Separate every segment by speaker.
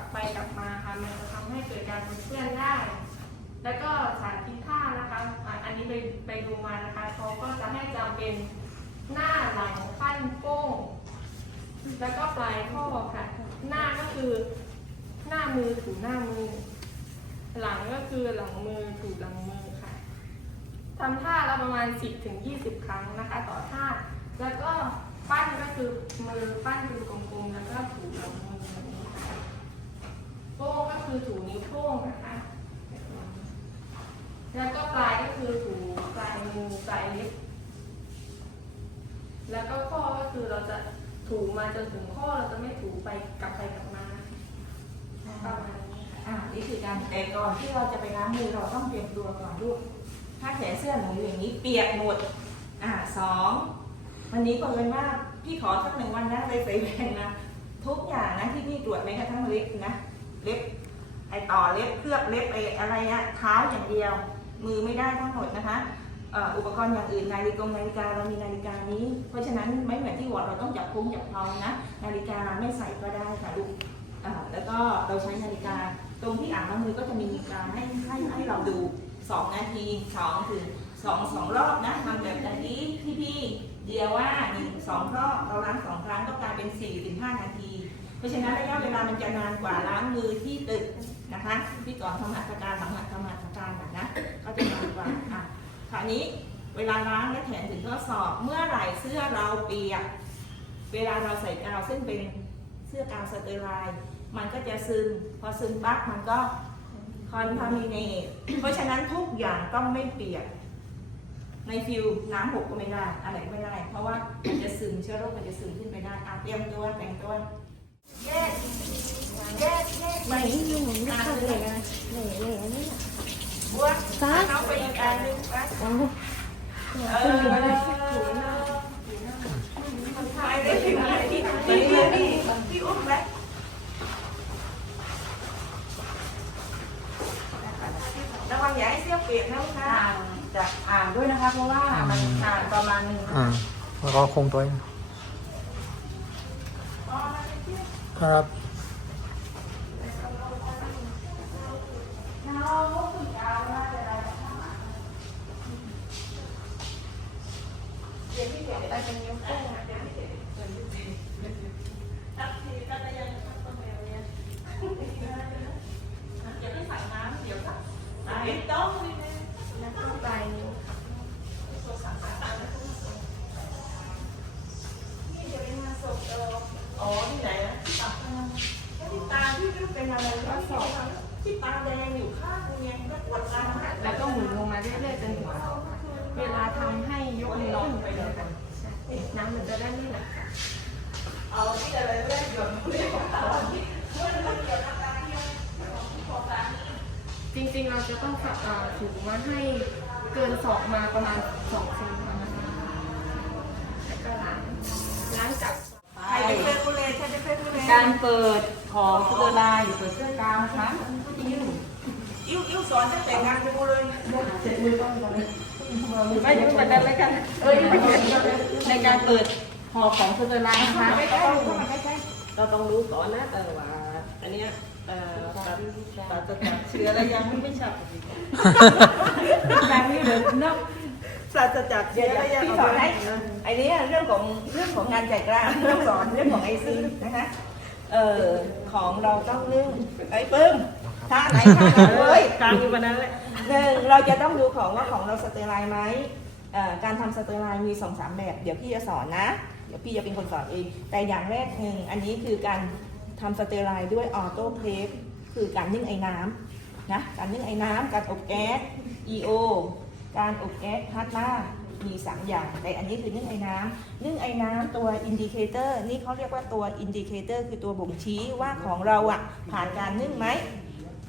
Speaker 1: ลับไปกลับมาค่ะมันจะทำให้เกิดการปนเปื้อนได้ แล้วก็สารพิษท่านะคะ อันนี้ไปไปดูมานะคะเขาก็จะให้จำเป็นหน้าหลังขั้นโป้ง แล้วก็ปลายข้อค่ะ หน้าก็คือหน้ามือถูหน้ามือ หลังก็คือหลังมือถูหลังมือค่ะทำท่าละประมาณ 10ถึง20 ครั้งนะคะ ต่อท่า แล้วก็ปั้นก็คือมือปั้นเป็นกลมๆแล้วก็ถูหลังมือ ป้งก็คือถูนิ้วโป้งนะคะ แล้วก็ปลายก็คือถูปลายมือปลายเล็บ แล้วก็ข้อก็คือเราจะถูมาจนถึงข้อเราจะไม่ถูไปกลับไปกลับมาประมาณนี้ค่ะ
Speaker 2: อ่านี่คือการแต่ก่อนที่เราจะไปล้างมือเราต้องเตรียมตัวก่อนลูกถ้าแขนเสื้อหนูอยู่อย่างนี้เปียกหมด อ่าสองวันนี้บอกเลยว่าพี่ขอสักหนึ่งวันนะเลยใส่แว่นนะทุกอย่างนะที่พี่ตรวจแม้กระทั่งเล็บนะ เล็บไอต่อเล็บเคลือบเล็บไออะไรอะเท้าอย่างเดียว มือไม่ได้ทั้งหมดนะคะอุปกรณ์อย่างอื่นนาฬิกานาฬิกาเรามีนาฬิกานี้ เพราะฉะนั้นไม่เหมือนที่วอดเราต้องจับพุงจับเพานะ นาฬิกาไม่ใส่ก็ได้ค่ะลูกแล้วก็เราใช้นาฬิกาตรงที่อ่างล้างมือก็จะมีนาฬิกาให้ให้ให้เราดู 2 นาที2ถึง2 2รอบนะทำแบบนี้ที่พี่เดียวว่า1 2รอบเราล้างสองครั้งก็กลายเป็น4ถึง5นาที เพราะฉะนั้นระยะเวลามันจะนานกว่าล้างมือที่ตึกนะคะที่ก่อนทำหัตถการหลังหัตถการหัตการนะนะก็จะนานกว่าอะคราวนี้เวลาล้างและแขนถึงข้อศอกเมื่อไหร่เสื้อเราเปียก เวลาเราใส่กาวซึ่งเป็นเสื้อกาวสเตอร์ไลน์มันก็จะซึมพอซึมปั๊บมันก็คอนทามิเนตเพราะฉะนั้นทุกอย่างต้องไม่เปียก ในฟิวน้ำหกก็ไม่ได้ อะไรก็ไม่ได้ เพราะว่ามันจะซึมเชื้อโรคมันจะซึมขึ้นไปได้อะเตรียมตัวแต่งตัว แยกแยกแยกไป
Speaker 3: ไม่ยุ่งไม่เข้าเลยนะเหล่เหล่นี่
Speaker 2: บัวเอาไปอีกอันหนึงไป
Speaker 3: โอ้
Speaker 2: เออได้ถึงไหนที่ที่ที่ที่อุ้มไหมระวังอย่าให้เสี้ยวเปียกนะลูกนะ
Speaker 4: อ่านจากอ่านด้วยนะคะ เพราะว่ามันอ่านประมาณหนึง
Speaker 5: อ่าแล้วก็คงตัวเอง ครับ
Speaker 1: ไปเป็นนิ้วโป้งนะคะ
Speaker 2: อย่าไปใส่น้ำเดี๋ยวสักใส่ต้องนิดนึง
Speaker 1: แล้วก็ปลายนิ้วค่ะ
Speaker 2: นี่เดี๋ยวไปงานศพเอออ๋อที่ไหนนะที่ปากพนังแล้วที่ตาพี่ ไม่รู้เป็นอะไรก็สอบที่ตาแดงอยู่ข้างนึงไงก็ปวดตา
Speaker 1: แล้วก็หมุนลงมาเรื่อยๆจนถึงศอกค่ะเวลาทำให้ยกมือขึ้นไปเลยค่ะใช่น้ำมันจะได้ไม่ไหลค่ะ
Speaker 2: เอาที่อะไรแรกหย่อนเรียกของตาที่มันเกี่ยวกับตาเดียวของตา
Speaker 1: จริงๆเราจะต้องฝักเอ่อถูมาให้เกินศอกมาประมาณสองเซนประมาณนี้แล้วก็ล้างล้างจับ
Speaker 2: ใครเป็นเพื่อนกูเลยใครเป็นเพื่อนกูเลย
Speaker 4: การเปิดของเสื้อลายหรือเปิดเสื้อกาวนะคะ
Speaker 2: อิ้วอิ้วสอนตั้งแต่งานกูเลย
Speaker 1: ไม่ยุ่งกับนั้นเลยกัน
Speaker 4: เอ้ยในการเปิดห่อของเสื้อลายนะคะ
Speaker 2: ไม่ใช่ลูกไม่ใช่
Speaker 6: เราต้องรู้ก่อนนะแต่ว่าอันเนี้ยเอ่อตัดตัดจะจับเชื้ออะไรยังไม่ชับ
Speaker 4: การนี้เดินเนาะ
Speaker 2: ศาสตราจารย์เดี๋ยวพี่สอนให้ไอ้นี่เรื่องของเรื่องของงานใจกล้าเรื่องสอนเรื่องของไอซีนะคะ เอ่อของเราต้องเรื่องไอ้ปึ้มท่าไหนท่าไหนเว้ย
Speaker 6: กลางอยู่วันนั้นแหละ
Speaker 2: หนึ่งเราจะต้องดูของว่าของเราสเตอร์ไลน์ไหมเอ่อการทำสเตอร์ไลน์มีสองสามแบบ เดี๋ยวพี่จะสอนนะ เดี๋ยวพี่จะเป็นคนสอนเอง แต่อย่างแรกหนึ่งอันนี้คือการทำสเตอร์ไลน์ด้วยออโต้เพลฟคือการนึ่งไอ้น้ำนะการนึ่งไอ้น้ำการอบแก๊ส EO การอบแก๊สพลาสมา มีสามอย่าง แต่อันนี้คือนึ่งไอ้น้ำนึ่งไอ้น้ำตัวอินดิเคเตอร์นี่เขาเรียกว่าตัวอินดิเคเตอร์คือตัวบ่งชี้ว่าของเราอะผ่านการนึ่งไหม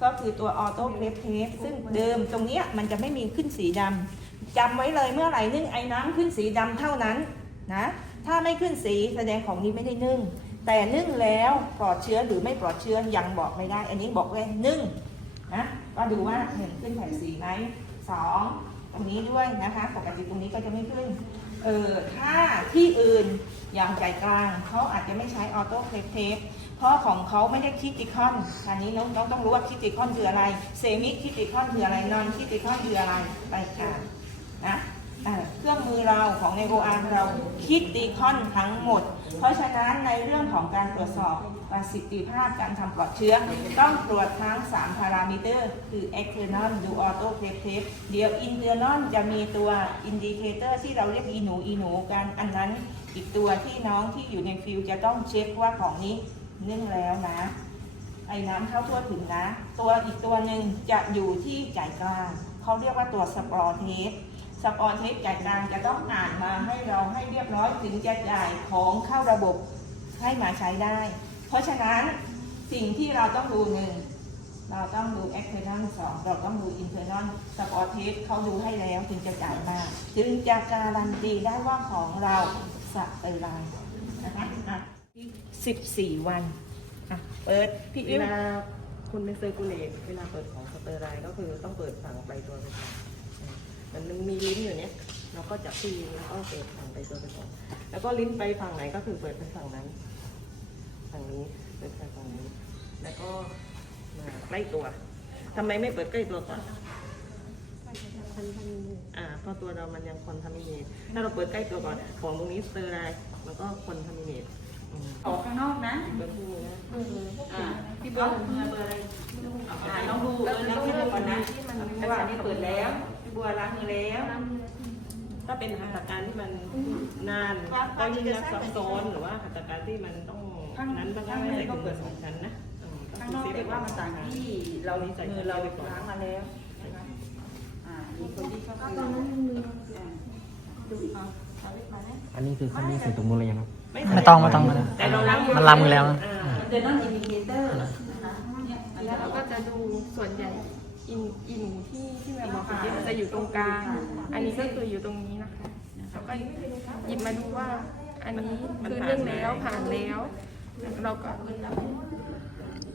Speaker 2: ก็คือตัวออโต้เพลฟเทสซึ่งเดิมตรงเนี้ยมันจะไม่มีขึ้นสีดำจำไว้เลยเมื่อไหร่นึ่งไอ้น้ำขึ้นสีดำเท่านั้นนะถ้าไม่ขึ้นสีแสดงของนี้ไม่ได้นึ่ง แต่นึ่งแล้วปลอดเชื้อหรือไม่ปลอดเชื้อยังบอกไม่ได้ อันนี้บอกเลยนึ่งนะก็ดูว่าหนึ่งขึ้นแผ่นสีไหมสอง ตรงนี้ด้วยนะคะ ปกติตรงนี้ก็จะไม่ขึ้น เออถ้าที่อื่นอย่างใจกลางเขาอาจจะไม่ใช้ออโต้เพลฟเทสเพราะของเขาไม่ได้คิดติคอนอันนี้น้องน้องต้องรู้ว่าคิดติคอนคืออะไร เซมิคิดติคอนคืออะไร นอนคิดติคอนคืออะไรไปอ่านะอ่าเครื่องมือเราของในโออาร์เราคิดติคอนทั้งหมด เพราะฉะนั้นในเรื่องของการตรวจสอบ ประสิทธิภาพการทำปลอดเชื้อ ต้องตรวจทั้ง 3 พารามิเตอร์ คือ external ดู auto clave test เดี๋ยว internal จะมีตัว indicator ที่เราเรียกอีหนูอีหนูกันอันนั้นอีกตัวที่น้องที่อยู่ในฟิลจะต้องเช็คว่าของนี้นึ่งแล้วนะ ไอ้น้ำเข้าทั่วถึงนะ ตัวอีกตัวหนึ่งจะอยู่ที่จ่ายกลางเขาเรียกว่าตัวสปอร์เทสสปอร์เทสจ่ายกลางจะต้องอ่านมาให้เราให้เรียบร้อยถึงจะจ่ายของเข้าระบบให้มาใช้ได้ เพราะฉะนั้นสิ่งที่เราต้องดูหนึ่งเราต้องดู external สองเราต้องดู internal support test เขาดูให้แล้วถึงจะจ่ายมา จึงจะการันตีได้ว่าของเราสเตอร์ไลน์นะคะอะ14วันอะเปิดพี่
Speaker 6: เว
Speaker 2: อิ้ว
Speaker 6: ลาคุณเป็นเซอร์คูเลตเวลาเปิดของสเตอร์ไลน์ก็คือต้องเปิดฝั่งไปตัวไปก่อนมันมีลิ้นอยู่เนี้ยเราก็จับที่ลิ้นแล้วก็เปิดฝั่งไปตัวไปก่อนแล้วก็ลิ้นไปฝั่งไหนก็คือเปิดไปฝั่งนั้น ฝั่งนี้เปิดไปฝั่งนี้ แล้วก็มาใกล้ตัวทำไมไม่เปิดใกล้ตัวก่อน อ่าเพราะตัวเรามันยังคอนทามิเนตถ้าเราเปิดใกล้ตัวก่อนของตรงนี้สเตอร์ไลน์มันก็คอนทามิเนต
Speaker 2: ออกข้างนอกนะ
Speaker 6: เปิดที่นี้นะ
Speaker 2: อ่าพี่เบิร์ดเบอร์อะไรอ่าลองดูเออลองดูก่อนนะเพราะว่าอันนี้เปิดแล้วพี่บัวล้างมือแล้ว
Speaker 6: ถ้าเป็นหัตถการที่มันนานก็ยิ่งยักซับซ้อนหรือว่าหัตถการที่มันต้อง นั้นต้องให้ใส่เครื่องเปิดสองชั้นนะอืม
Speaker 2: ข้างนอกแต่ว่ามันต่างที่เรามือเราล้างมาแล้วนะคะอ่ามีคนที่เข้าไปดูเอาเอาเล็กมานะ
Speaker 5: อันนี้คือเขาไม่ใส่ถุงมือเลยยังครับ
Speaker 6: ใส่
Speaker 5: ไม่ต้องไม่ต้องไม่ต้อง
Speaker 6: แต่เราล้าง
Speaker 5: มันล้างมือแล้วนะ
Speaker 6: อ่า
Speaker 2: เดนนอนอินดิเคเตอร์นะคะเนี่ยอันนี้
Speaker 1: แล้ว
Speaker 2: เรา
Speaker 1: เรา
Speaker 2: ก็
Speaker 1: ก็จะดูส่วนใหญ่อินอินที่ที่แม่บอกเมื่อกี้มันจะอยู่ตรงกลาง อันนี้ก็คืออยู่ตรงนี้นะคะแล้วก็หยิบมาดูว่าอันนี้คือเรื่องแล้วผ่านแล้ว เราก็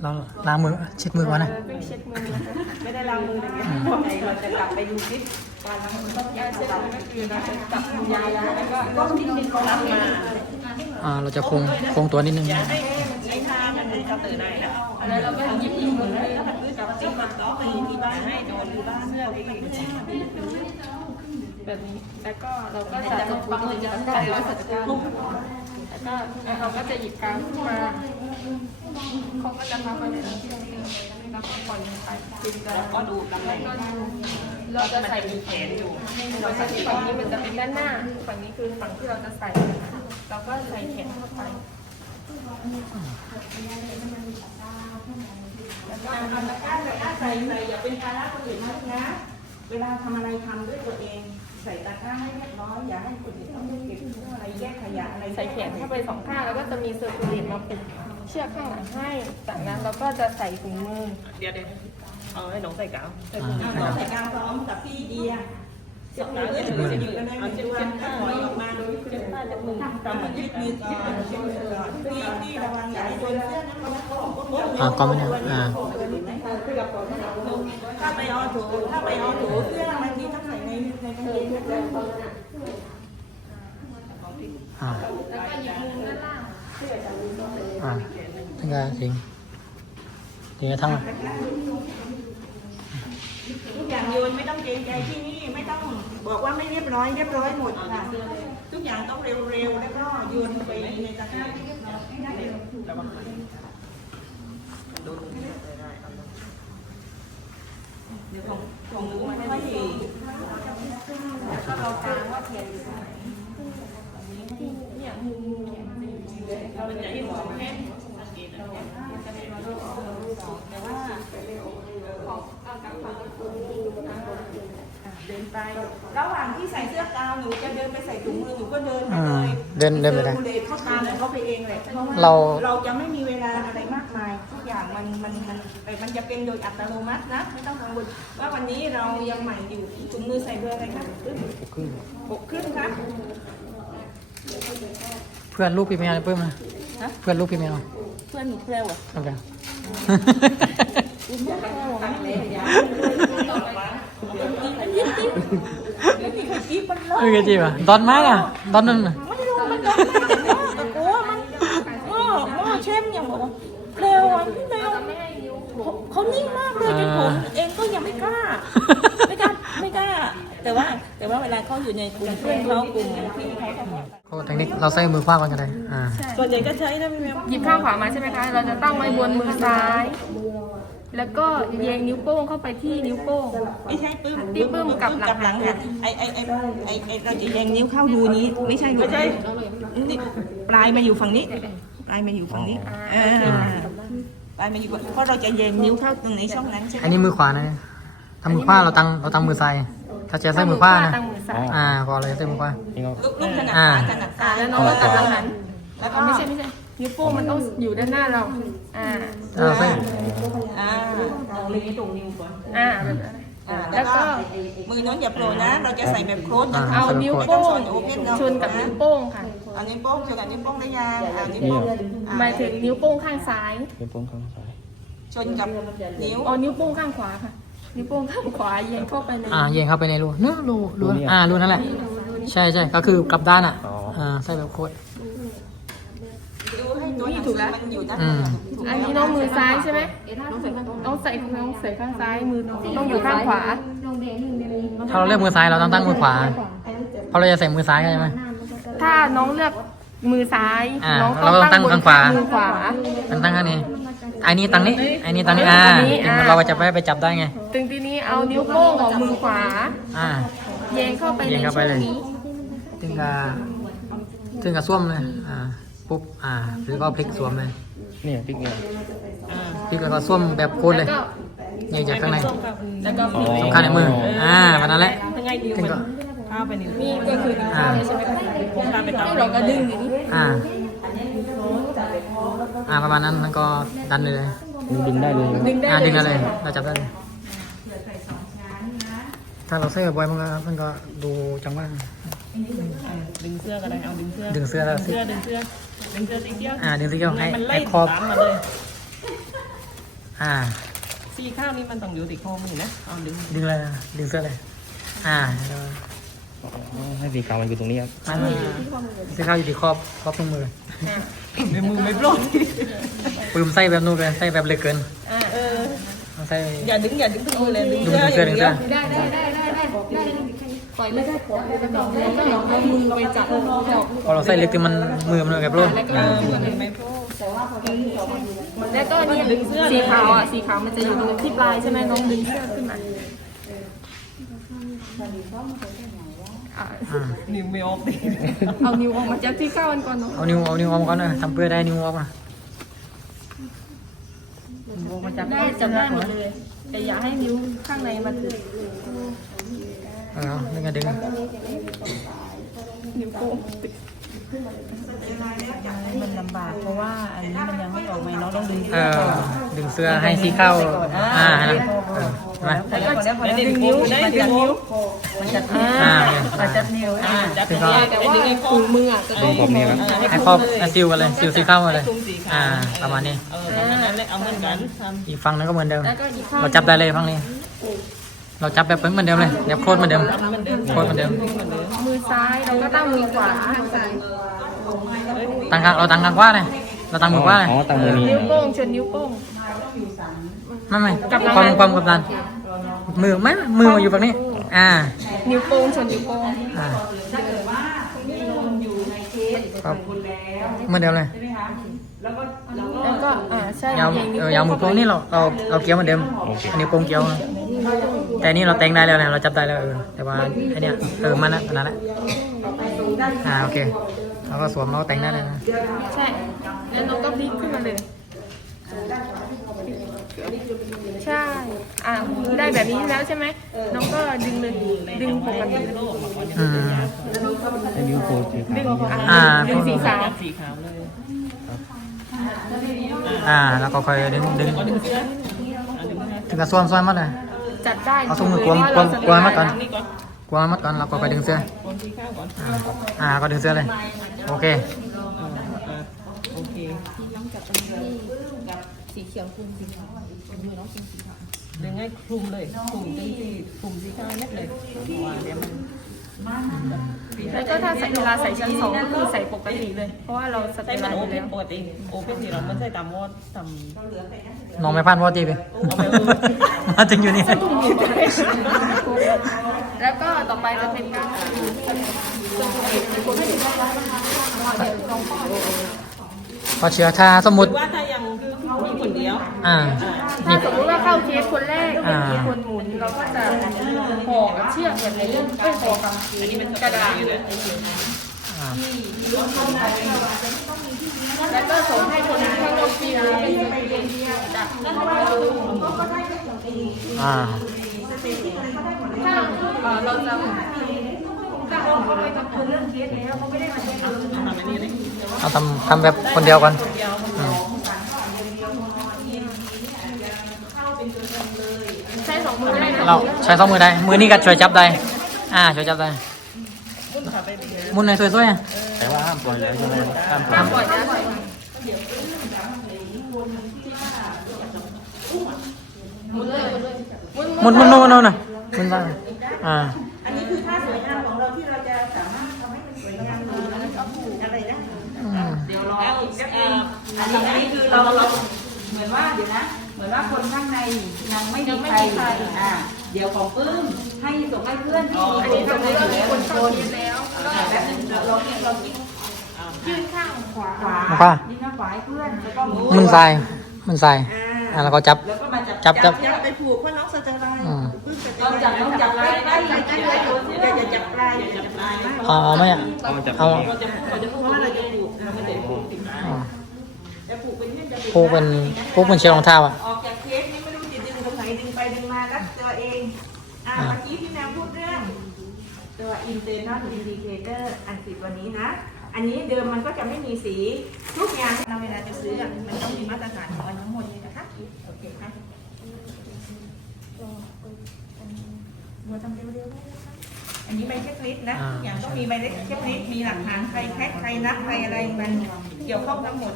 Speaker 5: เราล้างมือเช็ดมือก่อนนะ
Speaker 1: เพิ่งเช็ดมือนะคะ
Speaker 6: ไม่ได้ล้างมืออย่างเงี้ย
Speaker 2: เราจะกลับไปดูคลิปการล้างมือต้อง
Speaker 1: ยาเช็ดมือก็คือเราจะจับยาแล้วก็
Speaker 2: ต้องนิดนึงก่อน
Speaker 6: รับมา
Speaker 5: อ่าเราจะคงคงตัวนิดนึง
Speaker 6: อย่าให้ในทางมันเป็นสเตอร์ได้นะ
Speaker 1: แล้วเราก็หยิบอีกมือเลย
Speaker 2: กับจิ้มกับต่อไปที่บ้านให้โดนที่บ้านเสื้อไปอีก
Speaker 1: แบบนี้ แล้วก็เราก็จะจับมือจะได้แล้วก็แล้วก็แล้วเราก็จะหยิบกาวขึ้นมาเขาก็จะทำไปแบบนี้แล้วก็ปล่อยลงไปเป็นกาว
Speaker 2: ก็ดูกัน
Speaker 1: แล้วก็ดูเราจะใส่
Speaker 6: มีแขนอยู่
Speaker 1: เราจะฝั่งนี้มันจะเป็นด้านหน้าฝั่งนี้คือฝั่งที่เราจะใส่เราก็ใส่แขนเข้าไป
Speaker 2: แล้วก็ทำตะกร้าตะกร้าใส่ใส่อย่าเป็นภาระคนอื่นนะลูกนะ เวลาทำอะไรทำด้วยตัวเอง ใส่ตะกร้าให้เรียบร้อยอย่าให้คนอื่นต้องเก็บเรื่องอะไรแยกขยะอะไร
Speaker 1: ใส่แขนเข้าไปสองข้างแล้วก็จะมีเซอร์คูลเลตมาปิดเชือกข้างหลังให้ จากนั้นเราก็จะใส่ถุงมือ
Speaker 6: เดี๋ยวเดี๋ยวเอาให้น้องใส่กาว
Speaker 2: อ่าต่อใส่การพร้อมกับพี่เดียเจ็บมือเจ็บมือจะหยิบกันได้เป็นตัวถ้าถอยออกมาโดยเจ็บป้าจับมือทำมือยึดมือก่อนยึดมือก่อนพี่พี่ระวังอย่าให้โดนเสื้อนะมันก็
Speaker 5: อ่าก็ไม่ได้อ่า
Speaker 2: ถ้าไปเอาถูถ้าไปเอาถูเสื้อมันที่ต้ อ่า
Speaker 5: อ่าทั้งการทิ้งทิ้งกระทั่ง
Speaker 2: ทุกอย่างโยนไม่ต้องเกรงใจที่นี่ไม่ต้องบอกว่าไม่เรียบร้อยเรียบร้อยหมดค่ะทุกอย่างต้องเร็วๆแล้วก็โยนไปในตะกร้าที่เรียบร้อยให้ได้เร็วเดี๋ยวของของหนูมันไม่ค่อยดี
Speaker 1: แล้วก็เรากางว่าแขนอยู่ตรงไหนเนี่ยมือมือแขนมันจะอยู่ที่ไหนเรา
Speaker 6: มัน
Speaker 1: จะ
Speaker 6: จะ
Speaker 1: เห็
Speaker 6: เห็
Speaker 1: น
Speaker 6: น
Speaker 1: ส
Speaker 6: ส
Speaker 1: อ
Speaker 6: องง
Speaker 1: แข
Speaker 6: แค่
Speaker 1: น
Speaker 6: สังเกตนะ
Speaker 2: แต่ว่า
Speaker 1: ของเอากางฝั่งละคน
Speaker 2: อะเดินไประหว่างที่ใส่เสื้อกาวหนูจะเดินไปใส่ถุงมือหนูก็เดินไป
Speaker 5: อ่า
Speaker 2: เลย
Speaker 5: เดินเดินไปได้
Speaker 2: ซอร์คูลเลตเขาตามของเขาไปเองแหละเพราะว่า
Speaker 5: เรา
Speaker 2: เราจะไม่มีเวลาอะไรมากมายทุกอย่างมันมันมันเอ่อมันจะเป็นโดยอัตโนมัตินะไม่ต้องกังวลว่าวันนี้เรายังใหม่อยู่ถุงมือใส่เบอร์อะไรครับหกครึ่งครับ
Speaker 5: เพื่อนลูกพี่แมวเพิ่มมา
Speaker 2: ฮะ
Speaker 5: เพื่อนลูกพี่แมว
Speaker 2: เพื่อนหนูเปรี้ยวอะ
Speaker 5: โอเค
Speaker 2: ตังเลยยาไม่มีใครจีบมันเลย
Speaker 5: เออจีบอะดอนมากอะดอนนั่นน่ะ
Speaker 2: ไม่รู้มันโดนไม่ได้ตะโกนมันโอ้โอ้เช่มอย่างบอกว่าเขาเขานิ่งมากเลยจนผมเองก็ยังไม่กล้า ไม่กล้าไม่กล้า แต่ว่าแต่ว่าเวลาเขาอยู่ในกลุ่มเพื่อนเขากลุ่มพี่เขาเขาบอก
Speaker 5: โอ้เทคนิคเราใส่มือขวาก่อนก็ได้อ่า
Speaker 2: ส่วนใหญ่ก็ใช้นะพี่แมว
Speaker 1: หยิบข้างขวามาใช่ไหมคะ เราจะตั้งไว้บนมือซ้าย แล้วก็เยงนิ้วโป้งเข้าไปที่นิ้วโป้ง
Speaker 2: ไม่ใช่ปื้ม
Speaker 1: พี่ปื้มกับหลัง
Speaker 2: กับหลังค่ะไอไอไอไอไอเราจะแยงนิ้วเข้ารูนี้ ไม่ใช่ไม่ใช่นี่ปลายมาอยู่ฝั่งนี้ ปลายมาอยู่ฝั่งนี้เออปลายมาอยู่เพราะเราจะแยงนิ้วเข้าตรงในช่องนั้นใช่ไหม
Speaker 5: อันนี้มือขวานะ ถ้ามือขวาเราตั้งเราตั้งมือซ้ายถ้าจะใส่มือขวานะ
Speaker 1: ตั้งมือซ้าย
Speaker 5: อ่าพอเลยใส่มือขวา
Speaker 2: ลูกลูกถนัด
Speaker 5: อ่า
Speaker 2: ซ้ายถนัดซ้า
Speaker 1: อ่ายแล้วน้องก็กลับหลังหัน
Speaker 2: แล้วก็
Speaker 1: อ่าไม่ใช่ไม่ใช่นิ้วโป้งมันต้องอยู่ด้านหน้าเรา อ่า
Speaker 5: ถ้าเราใส่
Speaker 2: อ่าเราเล็งตรงนิ้วก่อน
Speaker 1: อ่าแบบนั้น
Speaker 2: อ่าแล้วก็มือโน้นอย่าโผล่นะ เราจะใส่แบบโครสนะคะ
Speaker 1: เอานิ้วโป้งชนกับนิ้วโป้งค่ะ
Speaker 2: เอานิ้วโป้งชนกับนิ้วโป้งได้ยังอ่านิ้วโป้งอ่า
Speaker 1: หมายถึงนิ้วโป้งข้างซ้าย
Speaker 7: เป็นป้องข้างซ้าย
Speaker 2: ชนกับนิ้ว
Speaker 1: อ๋อนิ้วโป้งข้างขวาค่ะ นิ้วโป้งข้างขวาเย็นเข้าไปใน
Speaker 5: อ่าเย็นเข้าไปในรูเนื้อรูรูอ่ารูนั่นแหละใช่ใช่ก็คือกลับด้านอะอ่าใส่แบบโคตร
Speaker 2: ดูให้ตัวหนังสือมันอยู่ด้าน
Speaker 5: อื
Speaker 2: ใน
Speaker 5: ม
Speaker 2: ถูกไหม
Speaker 1: อันนี้น้องมือซ้ายใช่ไหมน้องใส่น้องใส่ข้างซ้ายมือน้องต้องอยู่ข้างขวา
Speaker 5: ถ้าเราเลือกมือซ้ายเราต้องตั้งมือขวา เพราะเราจะใส่มือซ้ายใช่ไหม
Speaker 1: ถ้าน้องเลือกมือซ้าย
Speaker 5: อ่า
Speaker 1: น้อง
Speaker 5: เราต้องตั้ง
Speaker 1: บน
Speaker 5: ข้างขวา
Speaker 1: มือขวา
Speaker 5: ตั้งตั้งข้างนี้ไอ้นี่ตั้งนี้ไอ้นี่ตั้งนี้อ่า
Speaker 1: อันนี้
Speaker 5: ถึง
Speaker 1: อ่า
Speaker 5: เราจะไปไปจับได้ไง
Speaker 1: ถึงทีนี้เอานิ้วโป้งของมือขวา
Speaker 5: อ่า
Speaker 1: เยงเข้าไปใน
Speaker 5: เยงเข้าไป
Speaker 1: ช่ว
Speaker 5: เลย
Speaker 1: งนี้
Speaker 5: ถึงกับถึงกับสวมเลยอ่าปุ๊บอ่าหรือก็พลิกสวมเลย
Speaker 7: เนี่ยติ๊กเนี่ย
Speaker 5: พลิกแล้วก็สวมแบบโคตร
Speaker 1: แล้
Speaker 5: เล
Speaker 1: วยก็
Speaker 5: เนี่ยจากข้างใน
Speaker 1: แล้วก็
Speaker 7: อ๋อ
Speaker 5: สำคัญในมืออ่าวันนั้นแหละ
Speaker 2: ยังไงนิ้ว
Speaker 5: ถึง
Speaker 2: มัน
Speaker 5: ก็
Speaker 2: เข้าไปนิ้ว
Speaker 1: นี่ก็คือนิ้วโป้งเลยใช่ไหมคะ
Speaker 2: เข้าไปตาม
Speaker 1: นี่เราก็ดึงอย่างนี้
Speaker 5: อ่า อ่าประมาณนั้นมันก็ดันเลยเลย
Speaker 7: มันดึงได้เลย
Speaker 1: ดึงได้
Speaker 5: อ่า
Speaker 1: เลย
Speaker 5: ดึงได้เลย
Speaker 1: ใช่ไหม
Speaker 5: เราจับได้เลยถ้าเราใส่บ่อยมันก็มันก็ดูจังหวะ
Speaker 6: ดึงเสื้อก็ได้เอาดึงเสื้อ
Speaker 5: ดึงเสื้อแล้วสิ
Speaker 6: เสื้อดึงเสื้อดึงเสื้อสีเขียว
Speaker 5: อ่าดึงสิเกี่ยวให้
Speaker 6: มันไล่
Speaker 5: ให้ครอบ
Speaker 6: ตามมาเลย
Speaker 5: อ่า
Speaker 6: สีข้าวนี่มันต้องอยู่ติดคอมือนะเอาดึง
Speaker 5: ดึงเลยดึงเสื้อเลย อ่าแล้ว
Speaker 7: อ๋อให้สีขาวมันอยู่ตรงนี้ครับ
Speaker 5: มันเสื้อเข้าอยู่ที่ครอบครอบตรงมือ
Speaker 6: ในมือไม่ปลด
Speaker 5: ปืมใส่แบบนู้นเลยใส่แบบเล็กเกิน
Speaker 2: เออ
Speaker 5: เอาใส่
Speaker 2: อย่าดึงอย่าดึงทุกมือเลยดึง
Speaker 5: ดึง
Speaker 2: เสื้อ
Speaker 5: ดึง
Speaker 2: อ
Speaker 5: เสื้อย่างดึง
Speaker 2: เดี
Speaker 5: เสื้
Speaker 2: ย
Speaker 5: อ
Speaker 2: ว
Speaker 1: ได้ได้ได้ได้ได้ได้ปล่อยไม่ได้ปล่อยไม่ได้ต้องเอามือไปจับจับ
Speaker 5: พอเราใส่เล็กที่มันมือมันแบบร่น
Speaker 2: เออมือไม่โป้
Speaker 1: แล้วก็นี่สีขาวอะสีขาวมันจะอยู่ตรงที่ปลายใช่ไหมน้องดึงเสื้อขึ้นมาอะ
Speaker 5: อ่า
Speaker 6: นิ้วไม่ออกดิ
Speaker 1: เอานิ้วออกมาจากที่เข้ากันก่อนเนาะ
Speaker 5: เอานิ้วเอานิ้วออกมาก่อนนะทำเพื่อได้นิ้วออกมา
Speaker 1: ได้จับได้หมดเลย แต่อย่าให้นิ้วข้างในมาถึง
Speaker 5: เอาดึงก็ดึง
Speaker 1: นิ้วโป้งติด
Speaker 2: มันลำบากเพราะว่าอันนี้มันยังไม่ออกมาเนาะต้องดึง
Speaker 5: เออดึงเสื้อให้สีเข้าอ่าให้นะเออใช่ไหม
Speaker 2: แล้วก็ดึงนิ้วมันจัดนิ้วมันจัดนิ้ว
Speaker 5: อ่า
Speaker 2: มันจัดนิ้วอ่าจัด
Speaker 5: ถึง
Speaker 2: นิ้
Speaker 5: ก็
Speaker 2: ว
Speaker 1: แต่ว่าถุงมืออะจะต้อง
Speaker 7: ผมนี่ครับ
Speaker 5: ให้ครอบให้ซิลกันเลยซิลสีเข้ามาเลยอ่าประมาณนี้
Speaker 6: เออประมาณนั้นเลยเอาเหมือนกันทำ
Speaker 5: อีกฝั่งนึงก็เหมือนเดิม
Speaker 1: แล้วก็อีกข้าง
Speaker 5: เราจับได้เลยฝั่งนี้ เราจับแบบเหมือนเดิมเลยแบบโคตรเหมือนเดิมโคตรเหมือนเดิม
Speaker 1: มือซ้ายเราก็ตั้งมือขวาข้างซ้าย
Speaker 5: ตั้งกลางเราตั้งกลางกว่าเลยเราตั้งมือกว่าเลย
Speaker 7: อ๋อตั้งมือนี้
Speaker 1: นิ้วโป้งชนนิ้วโป้ง
Speaker 5: ไม่ไม่
Speaker 1: กลับหลัง
Speaker 5: ความ
Speaker 1: หัน
Speaker 5: ความกดดันมือไม่มือมาอยู่ฝั่งนี้ อ่า
Speaker 1: นิ้วโป้งชนนิ้วโป้ง
Speaker 5: อ่าครับเหมือนเดิมเลย
Speaker 1: แล้วก็อ่าใช่
Speaker 5: ยาว
Speaker 1: เองนิ้
Speaker 5: เอ
Speaker 1: ว
Speaker 5: อยาวมือโป้งนี่เราเราเราเกี้ยวเหมือนเดิมอันนี้วโป้งเกี้ยวแต่นี่เราแต่งได้แล้วนะเราจับได้แล้วเออแต่ว่าไอเนี้ยเออมันนะนั่นแหละอ่าโอเคเราก็สวมเราก็แต่งได้เลยนะ
Speaker 1: ใช่ แล้วน้องก็พลิกขึ้นมาเลย ใช่ อ่าได้แบบนี้แล้วใช่ไหมน้องก็ดึงเลย ดึงปกติ
Speaker 5: อืม
Speaker 7: ให้นิ้วโคสีขาว
Speaker 1: ดึง
Speaker 5: อ่า
Speaker 1: อ่า ดึงสีขาว
Speaker 6: สีขาวเลย
Speaker 5: อ่า แล้วก็ค่อยดึงดึง
Speaker 6: ก็ดึงเสื้ออะดึงนะ
Speaker 5: ถึงกับสวมสวมมัดเลย
Speaker 1: จัดได้
Speaker 5: เอาถุงมือกวมกวมกวมมัดก่อน
Speaker 6: นี่ก่อน
Speaker 5: กวมมัดก่อนเราก็ไปดึงเสื้อ
Speaker 6: คนสีข้าวก่อน
Speaker 5: อ่าอ่าก็ดึงเสื้อเลย โอเค
Speaker 6: อ่าอ่าโอเค
Speaker 3: สีเขียวคุณสีขาวมือน้องสีขาว
Speaker 6: ดึงให้คลุมเลยคลุมดึงที่คลุมสีข้าวเม็ดเลยเพราะว่าเดี๋ยวมัน
Speaker 1: แล้วก็ถ้าใส่เวลาใส่ชั้นสองก็คือใส่ปกติเลย เพราะว่าเราสเต
Speaker 6: ใส่
Speaker 1: อร์ไล
Speaker 6: มัน
Speaker 1: น์
Speaker 6: โอ
Speaker 1: อยู่
Speaker 6: เพ
Speaker 1: แล้
Speaker 6: น
Speaker 1: ว
Speaker 6: ปกติโอเพนที่เรามันใส่ตามวอดตาม
Speaker 5: น้องไม่พลาดพ่อตีไปจึงอยู่นี่
Speaker 1: แล้วก็ต่อไปจะเป็นการ
Speaker 5: พอเชื้อถ้าสมมติ
Speaker 6: ว่าถ้ายัง มีคนเดียว
Speaker 5: อ่า
Speaker 1: ถ้าสมมติว่าเข้าเคสคนแรก
Speaker 5: อ่า
Speaker 1: มีคนหมุนเราก็จะห่อกับเชือกแบบนี้เอ้ยห่อกับกระดาษ
Speaker 5: อ่า
Speaker 1: แล้วก็ส่งให้คนที่เข้าร่วมฟิลเป็นจัด
Speaker 5: อ่า
Speaker 1: ถ้าเอ่อเราจะถ้าเราเขาไม่ต้องเรื่องเคสแล้วเขาไม่ได้มาใช้เรา
Speaker 6: ทำอันนี้เลย
Speaker 5: เอาทำทำแบบคนเดียวก่อนอืม
Speaker 1: ใช้สองมือได้
Speaker 5: เราใช้สองมือได้ มือนี้ก็ช่วยจับได้ อ่าช่วยจับได้
Speaker 6: พุ่นขาไปดี
Speaker 5: มุนหน่อยสวยๆอะ
Speaker 7: แต่ว่าห้ามปล่อยเลยใช่ไหมห้ามปล่อย
Speaker 1: ห้ามปล่อยนะหมุนเลยหมุนเลยหมุน
Speaker 5: มุนมุนมุนมุนหน่อยมุนได้อ่า
Speaker 2: อันนี้คือท่าสวยงามของเราที่เราจะสามารถทำให้มันสวยงามหรืออะไรได้
Speaker 5: อืม
Speaker 2: เดี๋ยวรออีกแป๊บนึงอันนี้อันนี้คือเราเราเหมือนว่าเดี๋ยวนะ เหมือนว่าคนข้างในยังไม่มีใครอ่าเดี๋ยวของปื้มให้ส่งให้เพื่อนที่มีค
Speaker 1: นี้
Speaker 2: น
Speaker 1: จะ
Speaker 2: ส่งในอยู่แล้ว
Speaker 1: คนเข้แล้วก็
Speaker 2: อ่าแบบนึงเราเราเราคิด
Speaker 1: ยื่นข้างขวา
Speaker 2: ขวา
Speaker 5: ขวา
Speaker 2: นี่นะขวาให้เพื่อนแล้วก็
Speaker 5: มุนทรายมุนทราย
Speaker 2: อ่
Speaker 5: อ่าแล้วก็จับ
Speaker 2: แล้วก็มาจับ
Speaker 5: จับจับ
Speaker 2: จับไปผูกเพราะน้องสเตอร์ไลน์
Speaker 5: อืม
Speaker 2: ปื้มจะจับต้องจับใกล้ใกล้ใกล้ใกล้อย่าอย่าจับปลายอย่าจับปลายมาก
Speaker 5: เอาเอาไหมอะ
Speaker 7: เอามาจับ
Speaker 5: เอา
Speaker 7: ตรงนี้
Speaker 2: เราจะเราจะพูดว่าเราจะผูกเราไม่ได้ผูกติด
Speaker 5: อ่า
Speaker 2: จะผูกเป็นผูก
Speaker 5: ผูกเป็นผูกเป็นเชือกรองเท้าอะ
Speaker 2: internal indicator อันสีตัวนี้นะ อันนี้เดิมมันก็จะไม่มีสี ทุกอย่างเราเวลาจะซื้ออะมันต้องมีมาตรฐานของมันทั้งหมดเลยนะคะ โอเคค่ะบัวทำเร็วๆได้นะคะอันนี้ใบเช็คลิสต์นะ
Speaker 5: อ่า
Speaker 2: ทุกอย่างต้องมีใบเช็คลิสต์มีหลักฐานใครแพ็คใครนับใครอะไรมันเกี่ยวข้องทั้งหมด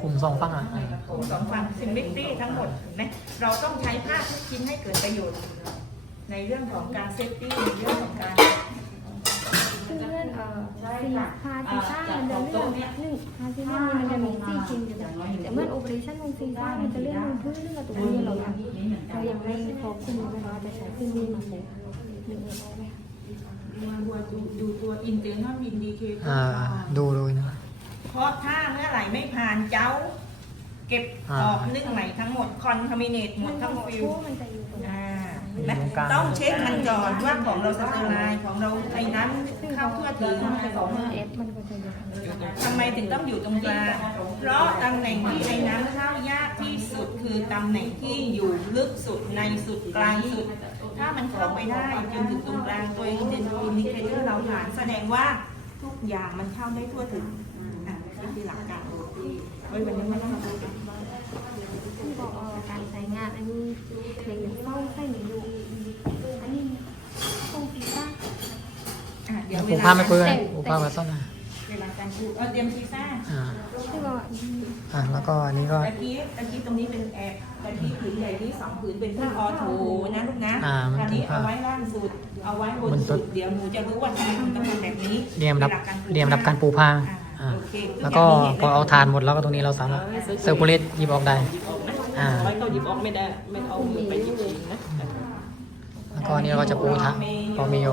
Speaker 5: กลุ่มสองฝั่งอะอ่า
Speaker 2: สองฝั่งซิมมิตี้ทั้งหมดนไหมเราต้องใช้ผ้าทุกชิ้นให้เกิดประโยชน์ ในเรื่องของการเซฟตี้ในเรื่องของการ
Speaker 3: เพื่อนเอ่อสี่พาซีซ่ามันจะเรื่องหนึ่งพาซีซ่ามันจะมีสี่ชิ้นอยู่แล้วแต่เมื่อโอเปอเรชั่นของซีซ่ามันจะเรื่องมันพื้นเรื่องกับตัวนี้เรายังเรายังไม่ครบคลุมเลยเราจะใช้เครื่องมือมาใช้หนึ่งเอ็มไหม
Speaker 2: บัวดูตัว internal indicator
Speaker 5: อ่าดูดูนะ
Speaker 2: เพราะถ้าเมื่อไหร่ไม่ผ่านเจ้า เก็บ
Speaker 5: อ่า
Speaker 2: ออกนึ่งใหม่ทั้งหมดคอนทามิเนตหมดทั้งฟิล
Speaker 3: มันจะอยู่ตรงนี้
Speaker 2: อ่าเห็นไหมต้องเช็คมันก่อนว่าของเราสเตอร์ไลน์ของเราไอ้นั้นเข้าเพื่อถึง
Speaker 3: สองเอฟมันก็จะอยู่ตรงนี้
Speaker 2: ทำไมถึงต้องอยู่ตรงกลางเพราะตำแหน่งที่ไอ้น้ำเข้ายากที่สุดคือตำแหน่งที่อยู่ลึกสุดในสุดกลางสุด ถ้ามันเข้าไปได้จนถึงตรงกลางตัวอินดิเคเตอร์เราผ่านแสดงว่าทุกอย่างมันเข้าได้ทั่วถึง อะนี่คือหลักการเฮ้ยวันนี้ไม่ต้องมาพูด
Speaker 3: ที่บอกการใช้งานอันนี้เพลงหนึ่าใส่หนึ่งดูอันนี้คงซีซ่า
Speaker 2: เดี๋ยวเว
Speaker 5: ผูก
Speaker 2: ลา
Speaker 5: ผ้าไม่เปื้อนผูกผ้ามาต้นอะ
Speaker 2: เวลาการพูดเออเตรียมซีซ่า
Speaker 5: อ่าอ่าแล้วก็อันนี้ก็
Speaker 2: ตะกี้ตะกี้ตรงนี้เป็นแอบตะกี้ผืนใหญ่นี้สองผืนเป็นผ้าออโถนะลูกนะ
Speaker 5: อ่ามัน
Speaker 2: อัน
Speaker 5: เป็น
Speaker 2: นี้
Speaker 5: ผ้า
Speaker 2: เอาไว้ล่างสุดเอาไว้บน
Speaker 5: สุด
Speaker 2: เดี๋ยวหนูจะรู้ว่าทำไมต้องทำแบบนี้
Speaker 5: เรียมรับเรียมรับการปูผ้า
Speaker 2: อ่า
Speaker 5: อ่า
Speaker 2: โอเคทุ
Speaker 5: แล้ว
Speaker 2: ย่
Speaker 5: ก็
Speaker 2: งนี้
Speaker 5: พอเอาทานหมดแล้วก็ตรงนี้เราสามารถเซอร์คูลเลตหยิบออกได้ อ่า
Speaker 6: ไว้ก็หยิบออกไม่ได้ ไม่เอามือไปหยิบเองนะ
Speaker 5: แล้วก็อันนี้เราก็จะปูทะพอมีโย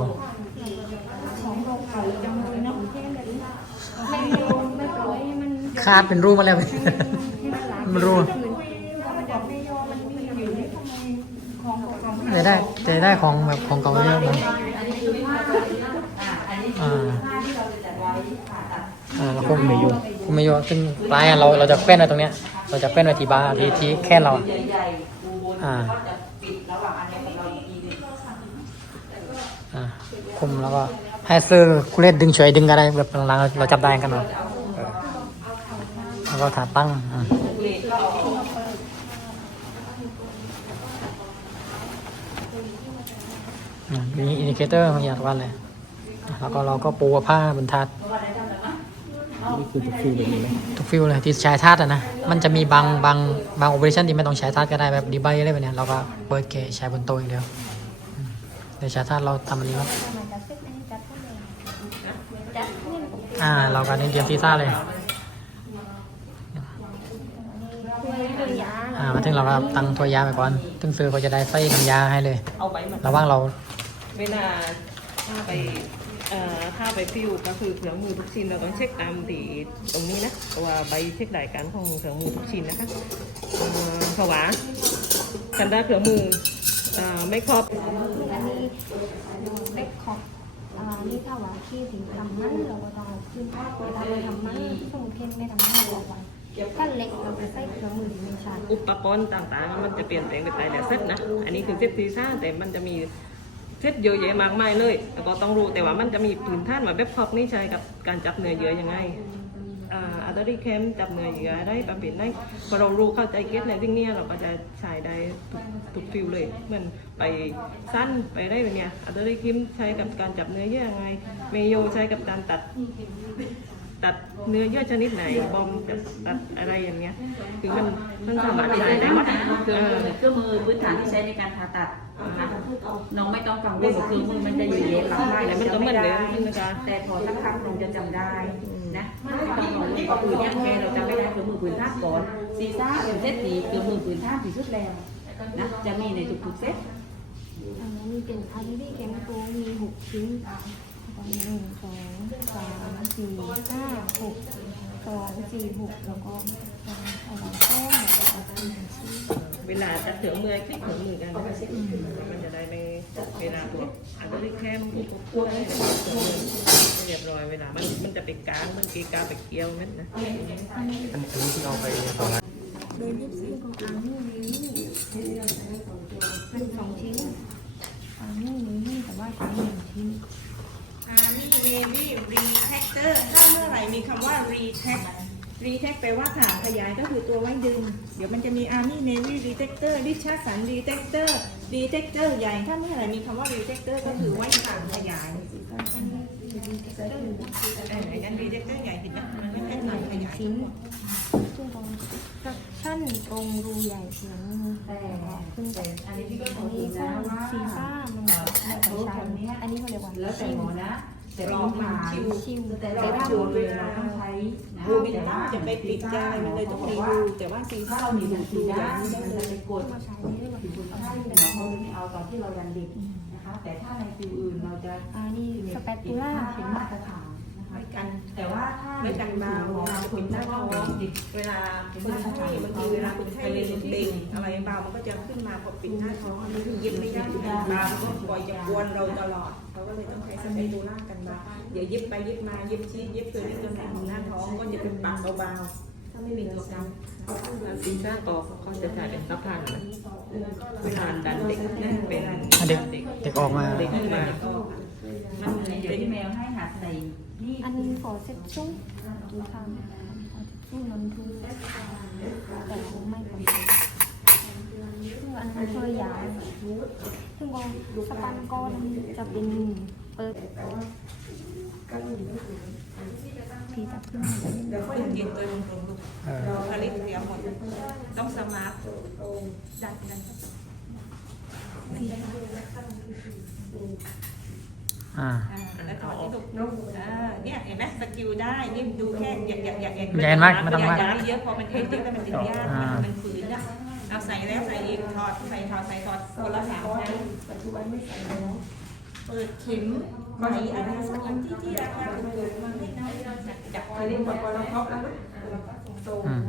Speaker 2: ของเราเก่าจังเลยเนาะ
Speaker 3: ไม่ไม่ปล่อยให้มัน
Speaker 5: คาดเป็นรูปมาแล้ว
Speaker 3: ให้มันหลา
Speaker 5: มันรู
Speaker 2: มันจะไม่ยอมมันมีอยู่นี่ทำไมของของ
Speaker 5: จะได้จะได้ของแบบของเก่าเยอะนะ
Speaker 2: อันนี้คือผ้า อ่าเรา
Speaker 5: คุมไม่อยู่คุมไม่อยู่ซึ่งปลายอะเราเราจะแควนไว้ตรงเนี้ย เราจะแควนไว้ที่บาร์ที่ที่แค่นเราอะ
Speaker 2: ใหญ่ๆปูบน
Speaker 5: อ่า
Speaker 2: อ่า
Speaker 5: คุมแล้วก็ให้ซอร์คูลเลตดึงเฉยดึงอะไรแบบหลังๆเราจับได้กันเนาะแล้วก็ถาตั้งอ่า
Speaker 2: อาออก
Speaker 5: อ่ามีอินดิเคเตอร์บางอย่างวันเลยแล้วก็เราก็ปูผ้าบนถาด
Speaker 7: นี่คือตัวฟิลแบบนี้ไหม
Speaker 5: ทุกฟิลเลยที่ใช้ธาตุอะนะ มันจะมีบางบางบางโอเปอเรชั่นที่ไม่ต้องใช้ธาตุก็ได้แบบดีไบอะไรแบบเนี้ยเราก็เปิดเกะใช้บนโต๊ะอย่างเดียวเดี๋ยวชาติเราทำอันนี้
Speaker 3: นะอ่าไหร่จัดนี่
Speaker 5: อ่าเราก็เตรียมซีซ่าเลยอ่ามาถึงเราก็ตั้งตัวยาไปก่อนถึงซื้อเขาจะได้ใส่น้ำยาให้เลย ระหว่างเรา
Speaker 6: เวลาไป เอ่อถ้าไปฟิวก็คือเครื่องมือทุกชิ้นเราต้องเช็คตามที่ตรงนี้นะว่าใบเช็ครายการของเครื่องมือทุกชิ้นนะคะเอ่อเพราะว่ากันได้เครื่องมือเอ่อไม่ครบ
Speaker 3: อันนี้เล็กของอ่านี่ถ้าว่าที่ถึงทำมันเราก็ต้องเอาขึ้นเวลาเราทำมันที่สมุนเทนไม่ทำมันเราบอกว่าถ้าเล็กเราไปใส่เครื่องมือที่ไม่ชัด
Speaker 6: อุปกรณ์ต่างๆ มันจะเปลี่ยนแปลงไปตายแต่เซตนะ อันนี้คือเซตซีซ่าแต่มันจะมี เซตเยอะแยะมากมายเลยแล้วก็ต้องรู้แต่ว่ามันจะมีพื้นฐานว่าแบบพอกนี่ใช้กับการจับเนื้อเยอะยังไงอ่าอัลตรีแคมจับเนื้อเยอะได้ประเภทไหนพอเรารู้เข้าใจเก็ตในสิ่งเนี้ยเราก็จะใช้ได้ทุกทุกฟิลเลยเหมือนไปสั้นไปได้แบบเนี้ยอัลตรีคิมใช้กับการจับเนื้อเยอะยังไงเมโยใช้กับการตัดตัดเนื้อเยื่อชนิดไหนบอมจะตัดอะไรอย่างเงี้ยคือมันมันสามารถใช้ได้หมด
Speaker 4: เครื่องมือเครื่องมือพื้นฐานที่ใช้ในการผ่าตัดนะคะ น้องไม่ต้องกังวลคือมือมันจะอยู่เย็นลังได้
Speaker 6: แต่มันก็เหมือนเดิมใช่ไหมคะ
Speaker 4: แต่พอสักครั้งเราจะจำได้นะตองลองก็คือเนี่ยแค่เราจำไม่ได้คือมือพื้นฐาก่อนซีซ่าเป็นเซตสีคือมือพื้นฐาที่สุดแล้วนะจะมีในทุกๆเซต
Speaker 3: อันนี้เป็นอันนี้ที่เกมตัวมีหกชิ้นหนึ่งสองสามสี่ห้าหกสองสี่หกแล้วก็ เว
Speaker 6: ลาจะเถือมือคลิกถึงมือกันมันจะได้ไม่เวลาตัวอันนี้แค่มือพวกพวกเรียบร้อยเวลามันมันจะไปกลางมันกีกาไปเกี่ยวเม็ดนะ
Speaker 7: อันนี้ที่เอาไปต่อร้าน
Speaker 3: โดยที่ซื้อของอันนี้นี้เป็นสองชิ้นอันนี้นี้แต่ว่าใช้หนึ่งชิ้น
Speaker 2: อาร์มี่เนวี่รีแท็กเตอร์ถ้าเมื่อไหร่มีคำว่ารีแท็ก รีแท็กแปลว่าฐานขยายก็คือตัวไว้ดึง เดี๋ยวมันจะมีอาร์มี่เนวี่รีแท็กเตอร์ดิชาสันรีแท็กเตอร์รีแท็กเตอร์ใหญ่ ถ้าเมื่อไหร่มีคำว่ารีแท็กเตอร์ก็คือไว้ฐานขยาย
Speaker 3: อันนี้คือดีเทคเตอร์
Speaker 2: เออไอ้นั่นรีแท็กเตอร์ใหญ่เห็นไหมมันไม่ใช่ฐานขยาย
Speaker 3: ชิ้นซึ่งตรงสักชั่นตรงรูใหญ่เสียงแต่ขึ้นไป
Speaker 4: อันนี้พี่ก็ข
Speaker 3: อั
Speaker 4: อน
Speaker 3: นี้
Speaker 4: ดู
Speaker 3: พว
Speaker 4: นะ
Speaker 3: ก
Speaker 4: ว่า
Speaker 3: ซีซ่ามันแบบใช้อันนี้เขาเรียกว่า
Speaker 4: แล้วแต่
Speaker 3: ชิม
Speaker 4: หมอนะ แต่รอบผ่าน
Speaker 3: ชิม
Speaker 4: แต่
Speaker 3: แต่
Speaker 4: รอบ
Speaker 3: ถ้า
Speaker 4: ผ่านเวลาต้องใช้นะ
Speaker 2: รูบินตันจะไปปิดยายมันเลยต้องมีรูแต่ว่าซี
Speaker 4: ถ้า
Speaker 2: ซ่า
Speaker 4: เรามี
Speaker 2: มี
Speaker 4: บุ
Speaker 2: รู
Speaker 4: ญสีได้
Speaker 2: ใหญ่
Speaker 4: มันจะไปกด
Speaker 3: มาใช้นี่ด้วย
Speaker 4: ผิดบุญได้แต่เราไม่เอาตอนที่เรายันเด็กนะคะ แต่ถ้าในฟิวอื่นเราจะ
Speaker 3: อันนี้สเปตูล่า
Speaker 4: เป็
Speaker 3: เห็
Speaker 4: น
Speaker 3: นไหม
Speaker 4: มาตรฐานนะคะ
Speaker 2: ไว้กัน
Speaker 4: แต่ว่าถ้า
Speaker 2: ไว้กันเบา
Speaker 4: เรา
Speaker 2: เรา
Speaker 4: ค
Speaker 2: คนน
Speaker 4: ห
Speaker 2: ห
Speaker 4: น้า
Speaker 2: น้า
Speaker 4: ท้
Speaker 2: ท้
Speaker 4: อ
Speaker 2: องง
Speaker 4: ติด
Speaker 2: เวลาคนไข้บางทีเวลาคนไข้เด็กอะไรเบามันก็จะขึ้นมาพอปิดหน้าท้องมันเย็บไม่ได้บามันก็ปล่อยจะกวนเราตลอดเขา ก็เลยต้องใช้สเปรูล่ากันเบาเดี๋ยวเย็บไปเย็บมาเย็บชี้เย็บตัวนี้ตัวนั้นหน้าท้องก็จะเป็นปากเบาๆถ้าไม่มีตัวกัน
Speaker 6: ซีซ่าก็เขาจะใช้เป็นซับพลานนะเวลาดันเด็กเนี่ยเป็น
Speaker 5: อะเด็กเด็กออกมา
Speaker 6: เด็กขึ้นมา
Speaker 4: มันเดี๋ยวที่แมวให้หัดใส่นี่
Speaker 3: อันนี้ขอเซ็ตซุ้งดูทางซุ้งนนทุนแต่คงไม่ พอซึ่งอันนั้นช่วยยาซึ่งสปันก้อนจะเป็นเปิดพีตัดขึ้นมา
Speaker 2: เดี๋ยวค่อยเย็นตัวลงตรงลูก
Speaker 5: เออ
Speaker 2: ผลิตเสียหมดต้องสมาร์ทดันดัน
Speaker 5: อ่า
Speaker 2: อ่าแล้วถอที่ถูกเนี่ยเห็นไหมสกิลได้นี่ดูแค่อยากอยากอยากอยาก
Speaker 5: อยาเห็นมากไม่ต้องมาก
Speaker 2: ย่ให้เยอะพอมันเทเยอะแล้วมันถึงยากมันฝืนอะ เอาใส่แล้วใส่อีกถอดใส่ถอดใส่ถอดคนละสามครั้งปัจจุบันไม่ใส่แล้วเปิดเข็มไหมอะไรสักอย่างที่ที่ราคาถูกๆมาให้น้อยจับเข็มก่อนเราครบแล้ว
Speaker 5: อืม